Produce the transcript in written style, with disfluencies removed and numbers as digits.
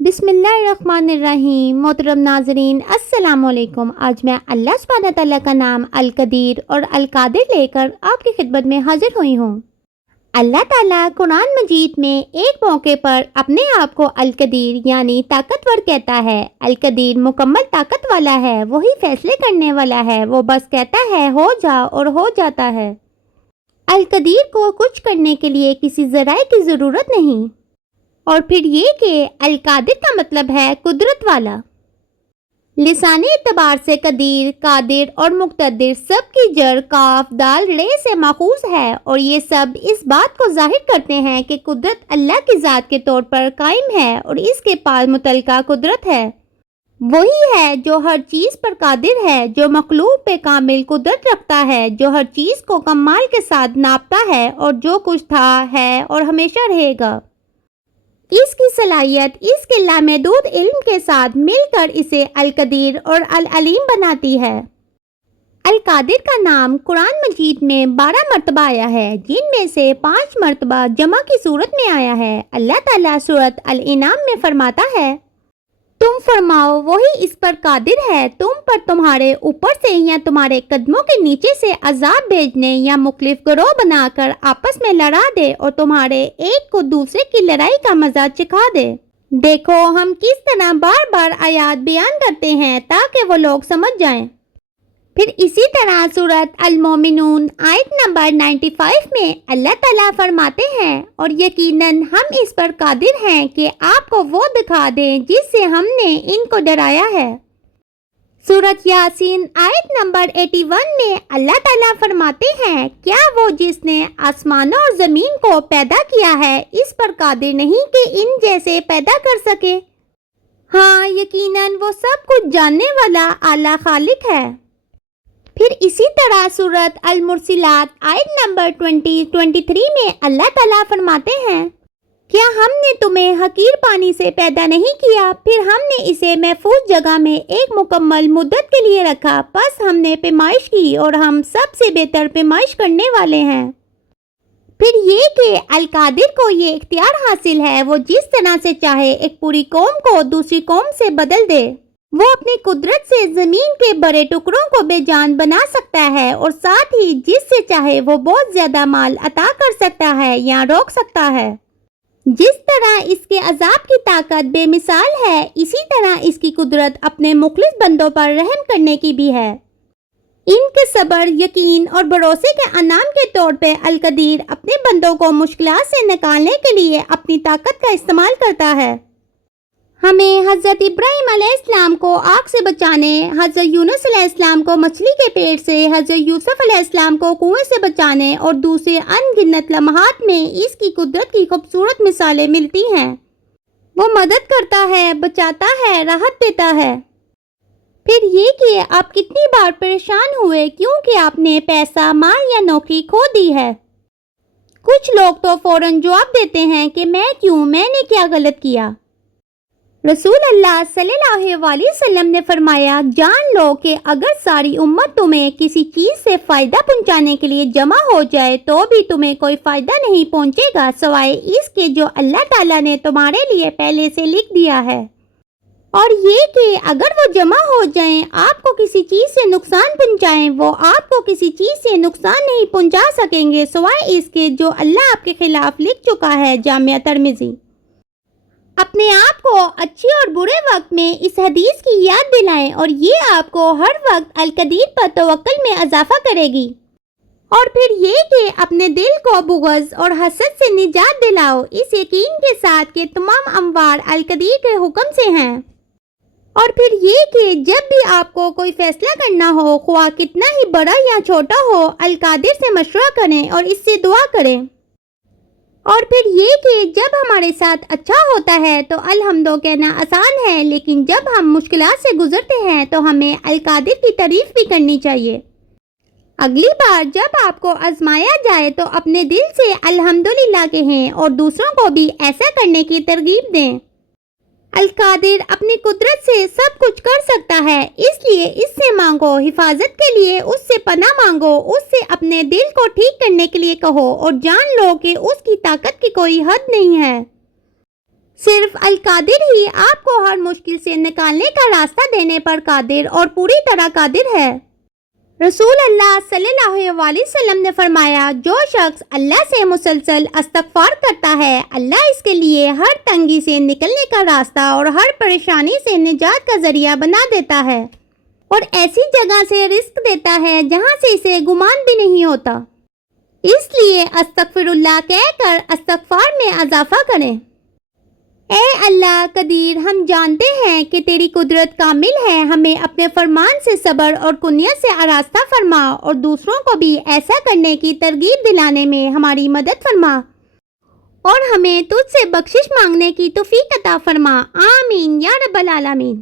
بسم اللہ الرحمن الرحیم۔ محترم ناظرین السلام علیکم۔ آج میں اللہ سبحانہ تعالیٰ کا نام القدیر اور القادر لے کر آپ کی خدمت میں حاضر ہوئی ہوں۔ اللہ تعالیٰ قرآن مجید میں ایک موقع پر اپنے آپ کو القدیر یعنی طاقتور کہتا ہے۔ القدیر مکمل طاقت والا ہے، وہی فیصلے کرنے والا ہے، وہ بس کہتا ہے ہو جا اور ہو جاتا ہے۔ القدیر کو کچھ کرنے کے لیے کسی ذرائع کی ضرورت نہیں۔ اور پھر یہ کہ القادر کا مطلب ہے قدرت والا۔ لسانی اعتبار سے قدیر، قادر اور مقتدر سب کی جڑ کاف دال رے سے ماخوذ ہے، اور یہ سب اس بات کو ظاہر کرتے ہیں کہ قدرت اللہ کی ذات کے طور پر قائم ہے اور اس کے پاس متعلقہ قدرت ہے۔ وہی ہے جو ہر چیز پر قادر ہے، جو مخلوق پہ کامل قدرت رکھتا ہے، جو ہر چیز کو کمال کے ساتھ ناپتا ہے اور جو کچھ تھا ہے اور ہمیشہ رہے گا۔ اس کی صلاحیت اس کے لامحدود علم کے ساتھ مل کر اسے القدیر اور العلیم بناتی ہے۔ القادر کا نام قرآن مجید میں 12 مرتبہ آیا ہے، جن میں سے 5 مرتبہ جمع کی صورت میں آیا ہے۔ اللہ تعالیٰ سورۃ الانعام میں فرماتا ہے، تم فرماؤ وہی اس پر قادر ہے تم پر تمہارے اوپر سے یا تمہارے قدموں کے نیچے سے عذاب بھیجنے یا مختلف گروہ بنا کر آپس میں لڑا دے اور تمہارے ایک کو دوسرے کی لڑائی کا مزہ چکھا دے۔ دیکھو ہم کس طرح بار بار آیات بیان کرتے ہیں تاکہ وہ لوگ سمجھ جائیں۔ پھر اسی طرح سورۃ المومنون آیت نمبر 95 میں اللہ تعالیٰ فرماتے ہیں، اور یقیناً ہم اس پر قادر ہیں کہ آپ کو وہ دکھا دیں جس سے ہم نے ان کو ڈرایا ہے۔ سورۃ یاسین آیت نمبر 81 میں اللہ تعالیٰ فرماتے ہیں، کیا وہ جس نے آسمانوں اور زمین کو پیدا کیا ہے اس پر قادر نہیں کہ ان جیسے پیدا کر سکے؟ ہاں یقیناً وہ سب کچھ جاننے والا اعلیٰ خالق ہے۔ پھر اسی طرح سورۃ المرسلات آیت نمبر 23 میں اللہ تعالیٰ فرماتے ہیں، کیا ہم نے تمہیں حقیر پانی سے پیدا نہیں کیا، پھر ہم نے اسے محفوظ جگہ میں ایک مکمل مدت کے لیے رکھا، پس ہم نے پیمائش کی اور ہم سب سے بہتر پیمائش کرنے والے ہیں۔ پھر یہ کہ القادر کو یہ اختیار حاصل ہے، وہ جس طرح سے چاہے ایک پوری قوم کو دوسری قوم سے بدل دے۔ وہ اپنی قدرت سے زمین کے بڑے ٹکڑوں کو بے جان بنا سکتا ہے اور ساتھ ہی جس سے چاہے وہ بہت زیادہ مال عطا کر سکتا ہے یا روک سکتا ہے۔ جس طرح اس کے عذاب کی طاقت بے مثال ہے، اسی طرح اس کی قدرت اپنے مخلص بندوں پر رحم کرنے کی بھی ہے۔ ان کے صبر، یقین اور بھروسے کے انعام کے طور پہ القدیر اپنے بندوں کو مشکلات سے نکالنے کے لیے اپنی طاقت کا استعمال کرتا ہے۔ ہمیں حضرت ابراہیم علیہ السلام کو آگ سے بچانے، حضرت یونس علیہ السلام کو مچھلی کے پیٹ سے، حضرت یوسف علیہ السلام کو کنویں سے بچانے اور دوسرے ان گنت لمحات میں اس کی قدرت کی خوبصورت مثالیں ملتی ہیں۔ وہ مدد کرتا ہے، بچاتا ہے، راحت دیتا ہے۔ پھر یہ کہ آپ کتنی بار پریشان ہوئے کیونکہ آپ نے پیسہ، مال یا نوکری کھو دی ہے۔ کچھ لوگ تو فوراً جواب دیتے ہیں کہ میں نے کیا غلط کیا۔ رسول اللہ صلی اللہ علیہ وسلم نے فرمایا، جان لو کہ اگر ساری امت تمہیں کسی چیز سے فائدہ پہنچانے کے لیے جمع ہو جائے تو بھی تمہیں کوئی فائدہ نہیں پہنچے گا سوائے اس کے جو اللہ تعالیٰ نے تمہارے لیے پہلے سے لکھ دیا ہے۔ اور یہ کہ اگر وہ جمع ہو جائیں آپ کو کسی چیز سے نقصان پہنچائیں، وہ آپ کو کسی چیز سے نقصان نہیں پہنچا سکیں گے سوائے اس کے جو اللہ آپ کے خلاف لکھ چکا ہے۔ جامعہ ترمذی۔ اپنے آپ کو اچھے اور برے وقت میں اس حدیث کی یاد دلائیں اور یہ آپ کو ہر وقت القدیر پر توکل میں اضافہ کرے گی۔ اور پھر یہ کہ اپنے دل کو بغض اور حسد سے نجات دلاؤ اس یقین کے ساتھ کہ تمام اموار القدیر کے حکم سے ہیں۔ اور پھر یہ کہ جب بھی آپ کو کوئی فیصلہ کرنا ہو، خواہ کتنا ہی بڑا یا چھوٹا ہو، القادر سے مشورہ کریں اور اس سے دعا کریں۔ اور پھر یہ کہ جب ہمارے ساتھ اچھا ہوتا ہے تو الحمدو کہنا آسان ہے، لیکن جب ہم مشکلات سے گزرتے ہیں تو ہمیں القادر کی تعریف بھی کرنی چاہیے۔ اگلی بار جب آپ کو آزمایا جائے تو اپنے دل سے الحمدللہ کہیں اور دوسروں کو بھی ایسا کرنے کی ترغیب دیں۔ القادر اپنی قدرت سے سب کچھ کر سکتا ہے، اس لیے اس سے مانگو، حفاظت کے لیے اس سے پناہ مانگو، اس سے اپنے دل کو ٹھیک کرنے کے لیے کہو اور جان لو کہ اس کی طاقت کی کوئی حد نہیں ہے۔ صرف القادر ہی آپ کو ہر مشکل سے نکالنے کا راستہ دینے پر قادر اور پوری طرح قادر ہے۔ رسول اللہ صلی اللہ علیہ وسلم نے فرمایا، جو شخص اللہ سے مسلسل استغفار کرتا ہے، اللہ اس کے لیے ہر تنگی سے نکلنے کا راستہ اور ہر پریشانی سے نجات کا ذریعہ بنا دیتا ہے، اور ایسی جگہ سے رزق دیتا ہے جہاں سے اسے گمان بھی نہیں ہوتا۔ اس لیے استغفر اللہ کہہ کر استغفار میں اضافہ کریں۔ اے اللہ قدیر، ہم جانتے ہیں کہ تیری قدرت کامل ہے، ہمیں اپنے فرمان سے صبر اور کنیت سے آراستہ فرما، اور دوسروں کو بھی ایسا کرنے کی ترغیب دلانے میں ہماری مدد فرما، اور ہمیں تجھ سے بخشش مانگنے کی توفیق عطا فرما۔ آمین یا رب العالمین۔